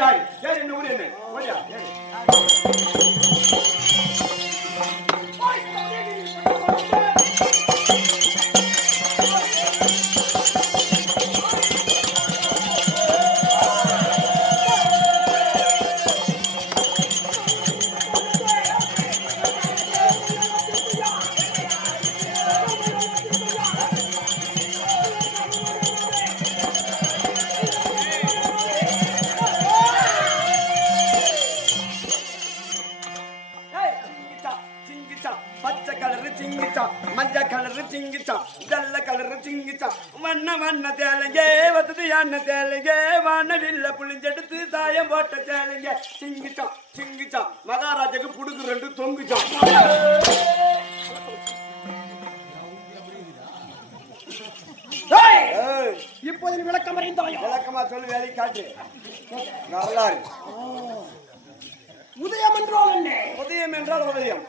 யார் யார் என்ன ஊர் என்ன ஓடியா மஞ்ச கலர் சிங்கிச்சா வெள்ள கலர் சிங்கிச்சா வண்ண வண்ண தேலைங்க வசதி அண்ண தேலைங்க வானவில்ல புளிஞ்செடுத்து சாயம் போட்ட சேலைங்க சிங்கிச்சா சிங்கிச்சா மகாராஜாக்கு புடுக்கு ரெண்டு தொங்குச்சா இப்போது விளக்கம் அறிந்தாயா? விளக்கமா சொல்லி வேலை காட்டு நல்லா இருக்கு. உதயம் என்றால் என்ன? உதயம் என்றால் உதயம்.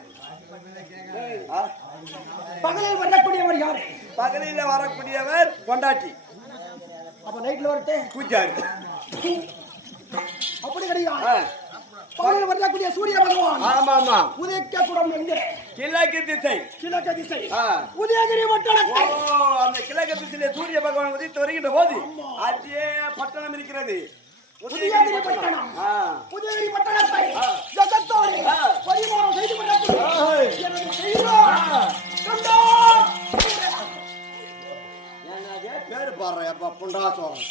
பகலில் வரக்கூடியவர் யாரு? பகலில் வரக்கூடியவர் பொண்டாட்டி. அப்ப நைட்ல வரட்டே பூஜாரி. அப்படி கிடையாது. பகலில் வரக்கூடிய சூரிய பகவான். ஆமா ஆமா. உதயக்க கூடம் எங்கே? கிழக்கு திசை. கிழக்கு திசை. உதயகிரி பட்டணத்தை. ஓ அந்த கிழக்கு திசையிலே சூரிய பகவான் உதித்து வருகின்ற போது அதே பட்டணம் இருக்கிறது. உதயகிரி பட்டணம். உதயகிரி பட்டணத்தை ஜகத்தோடு பரிமாணம் செய்து கொள்ளக்கூடிய எனது செய்வார் கண்டோ. என்னது பேர் பாரு அப்பா புண்டாசோரன்.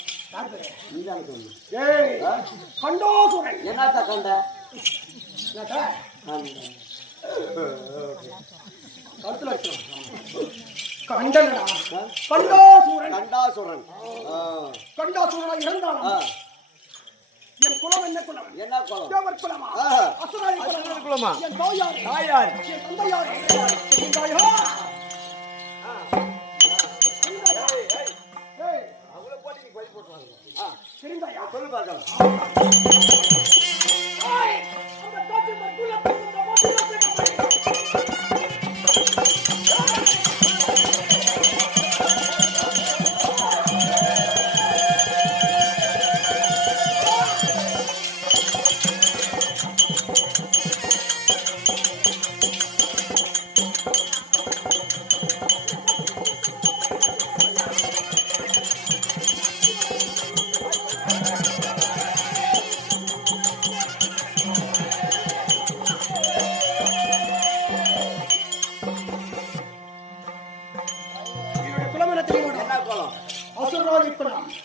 நீதான் சொல்லு. ஏய் கண்டோசுரன். என்னத்த கண்ட? என்னடா? கழுத்துல வச்சு கண்டனடா. கண்டோசுரன். கண்டாசுரன். கண்டோசுரனா இருந்தாலும் என் குலம் என்ன குலம்? என்ன குலம்? தேவர் குலமா? அசுரரி குலமா? என் தாயார். தாயார். என் தந்தையார். தாயா. அவளை போட்டு நீ பறி போட்டுவாங்க. சரிந்தாயா? சொல்லு பார்க்கலாம்.